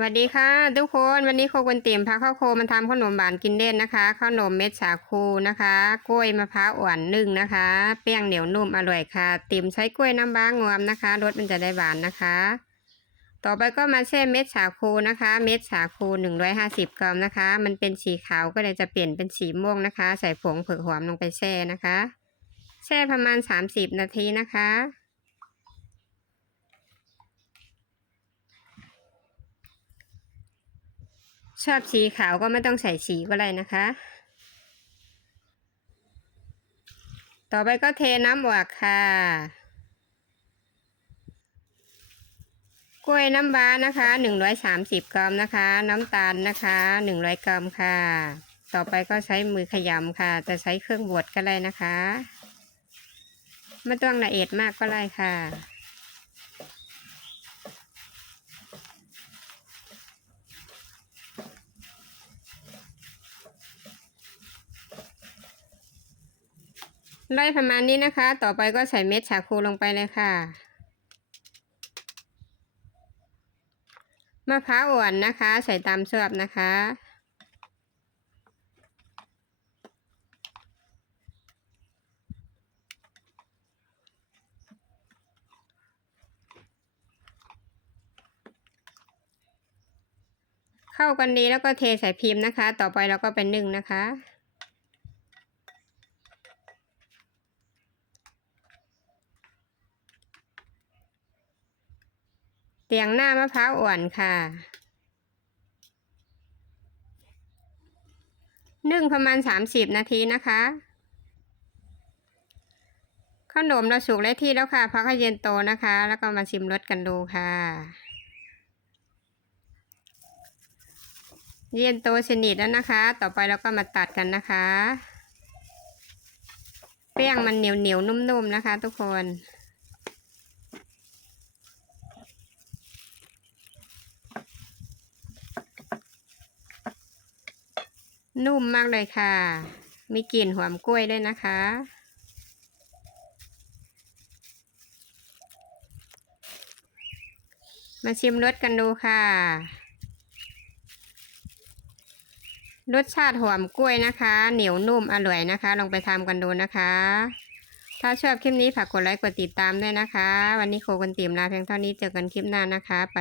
สวัสดีค่ะทุกคนวันนี้โคกุนติ่มพาข้าวโคมาทำขนมหวานกินเด่นนะคะข้าวหนมเม็ดสาคูนะคะ กล้วยมะพร้าวอ่อนนึ่งนะคะแป้งเหนียวนุ่มอร่อยค่ะ ติ่มใช้กล้วยน้ำว้างวมนะคะรสมันจะได้หวานนะคะ ต่อไปก็มาแช่เม็ดสาคูนะคะ เม็ดสาคูหนึ่งร้อยห้าสิบกรัมนะคะ มันเป็นสีขาวก็เลยจะเปลี่ยนเป็นสีม่วงนะคะ ใส่ผงเผือกหอมลงไปแช่นะคะแช่ประมาณสามสิบนาทีนะคะ ชอบสีขาวก็ไม่ต้องใส่สีก็ได้นะคะ ต่อไปก็เทน้ำออกค่ะ กล้วยน้ำว้านะคะหนึ่งร้อยสามสิบกรัมนะคะ น้ำตาลนะคะหนึ่งร้อยกรัมค่ะ ต่อไปก็ใช้มือขยำค่ะ จะใช้เครื่องบดก็ได้นะคะ ไม่ต้องละเอียดมากก็ได้ค่ะ ไล่ประมาณนี้นะคะ ต่อไปก็ใส่เม็ดชาคูลงไปเลยค่ะ มะพร้าวอ่อนนะคะ ใส่ตามชอบนะคะ เข้ากันดีแล้วก็เทใส่พิมพ์นะคะ ต่อไปเราก็เป็นนึ่งนะคะ เตียงหน้ามะพร้าวอ่อนค่ะ นึ่งประมาณสามสิบนาทีนะคะขนมเราสุกได้ที่แล้วค่ะพักให้เย็นโตนะคะ แล้วก็มาชิมรสกันดูค่ะ เย็นโตสนิทแล้วนะคะ ต่อไปเราก็มาตัดกันนะคะแป้งมันเหนียวเหนียวนุ่มๆนะคะ ทุกคน นุ่มมากเลยค่ะ มีกลิ่นหอมกล้วยด้วยนะคะ มาชิมรสกันดูค่ะ รสชาติหอมกล้วยนะคะ เหนียวนุ่มอร่อยนะคะ ลองไปทำกันดูนะคะ ถ้าชอบคลิปนี้ฝากกดไลค์กดติดตามด้วยนะคะ วันนี้โคกันติมลาเพียงเท่านี้เจอกันคลิปหน้านะคะ ไป